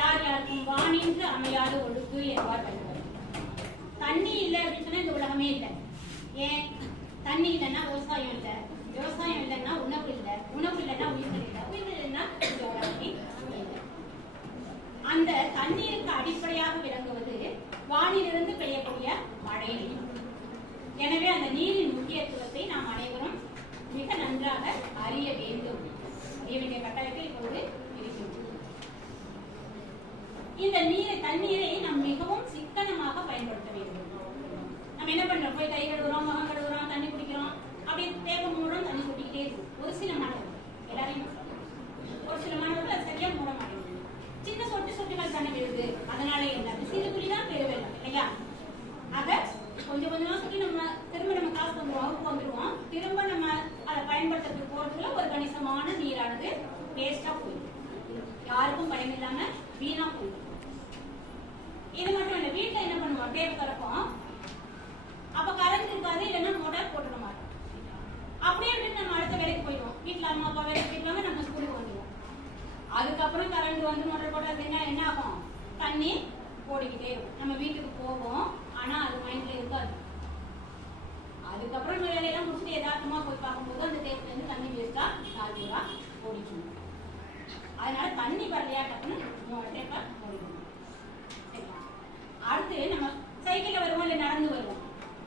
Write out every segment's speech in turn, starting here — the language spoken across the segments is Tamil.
யார் யாருக்கும் வானின்று அமையாத ஒழுக்கு என்பார் வள்ளுவர். தண்ணி இல்லை அப்படின்னு சொன்னா இந்த உலகமே இல்லை. ஏன்? தண்ணி இல்லைன்னா விவசாயம் இல்லை, விவசாயம் இல்லைன்னா உணவு இல்லை, உணவு இல்லைன்னா உயிர்கள் இல்லை, உயிர்கள் இல்லைன்னா இந்த உலகமே இல்லை. அந்த தண்ணீருக்கு அடிப்படையாக விளங்குவது வானிலிருந்து பெய்யக்கூடிய மழை. எனவே அந்த நீரின் முக்கியத்துவத்தை நாம் அனைவரும் மிக நன்றாக அறிய வேண்டும். அறிய வேண்டிய கட்டாயத்தில் இப்போது இருக்கின்றது. இந்த தண்ணீரை நாம் மிகவும் சிக்கனமாக பயன்படுத்த வேண்டும். நம்ம என்ன பண்றோம்? போய் கை கழுவுறோம், முகம் கழுவுறோம், தண்ணி குடிக்கிறோம், அப்படி தேவை மூடம் தண்ணி கொட்டிக்கிட்டே இருக்கும். ஒரு சில மாணவர்கள், எல்லாரையும் ஒரு சில மாணவர்கள் அது சரியா மூட மாட்டேங்குது. சின்ன சொட்டு சொட்டுகள் தண்ணி விழுது, அதனால என்ன? சிறு துளிதான் பெருவெள்ளம் இல்லையா? ஆக கொஞ்சம் கொஞ்சமா சொல்லி நம்ம திரும்ப கிளாஸ் வந்துருவோம். திரும்ப நம்ம அதை பயன்படுத்துறதுக்கு போறதுல ஒரு கணிசமான நீரானது வேஸ்டா போயிடும், யாருக்கும் பயன் இல்லாம வீணா போயிடும். இது மட்டும் இல்ல, வீட்டுல என்ன பண்ணுவோம்? டேப் திறப்போம், அப்ப கரண்ட் இருக்காது, இல்லைன்னா மோட்டார் போட்டுக்க மாட்டோம். அப்படியே விட்டு நம்ம அடுத்த வேலைக்கு போயிடுவோம். வீட்டுல அம்மா அப்பா வேலைக்கு போயிடுவாங்க, நம்ம ஸ்கூலுக்கு வந்துடுவோம். அதுக்கப்புறம் கரண்ட் வந்து மோட்டார் போட்டா என்ன ஆகும்? தண்ணி ஓடிக்கிட்டே இருக்கும். நம்ம வீட்டுக்கு போவோம், ஆனா அது மைண்ட்ல இருக்காது. அதுக்கப்புறம் நம்ம வேலையெல்லாம் முடிச்சுட்டு யதார்த்தமா போய் பார்க்கும்போது அந்த டேப்ல இருந்து தண்ணி வேஸ்டா 4 ரூபா ஓடிக்கணும். அதனால தண்ணி வரலையா டக்குன்னு டேப்பை ஓடிக்கணும். அடுத்து நம்ம சைக்கிள்ல வருவோம், இல்லை நடந்து வருவோம்.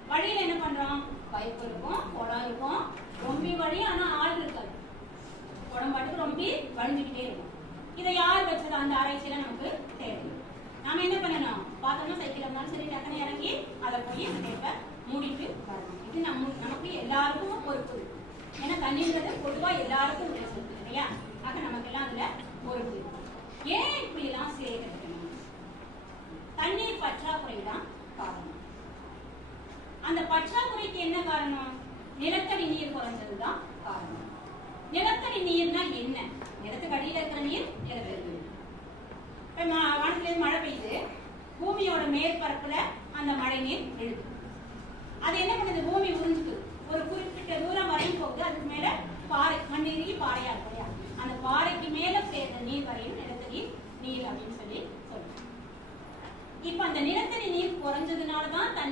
வழியில என்ன பண்றோம்? பைப் இருக்கும், குடம் இருக்கும், ரொம்பி வழி, ஆனா ஆள் இருக்காது. குடம் பாட்டுக்கு ரொம்பி வழிஞ்சுக்கிட்டே இருக்கும். இதை யார் வச்சது? அந்த ஆராய்ச்சியில நமக்கு தேவை. நாம என்ன பண்ணணும்? பார்த்தோம்னா சைக்கிள் இருந்தாலும் சரி, டக்குன்னு இறங்கி அதை போய் டேப்பை மூடிட்டு வரணும். இது நமக்கு எல்லாருக்கும் பொறுப்பு. ஏன்னா தண்ணின்றது பொதுவா எல்லாருக்கும் உள்ள சொத்து இல்லையா? ஆக நமக்கு எல்லாம் அதுல பொறுப்பு. ஏன் இப்படி எல்லாம் சேகரிக்கணும்? தண்ணீர் பற்றாக்குறை தான் காரணம். அந்த பற்றாக்குறைக்கு என்ன காரணம்? நிலத்தடி நீர் குறைஞ்சதுதான் காரணம். நிலத்தடி நீர்னா என்ன? நிலத்துக்கு அடியில் இருக்கிற நீர் நிலத்தடி நீர். வானத்திலிருந்து மழை பெய்யுது, பூமியோட மேற்பரப்புல அந்த மழை நீர் விழுது. அது என்ன பண்ணுது? பூமி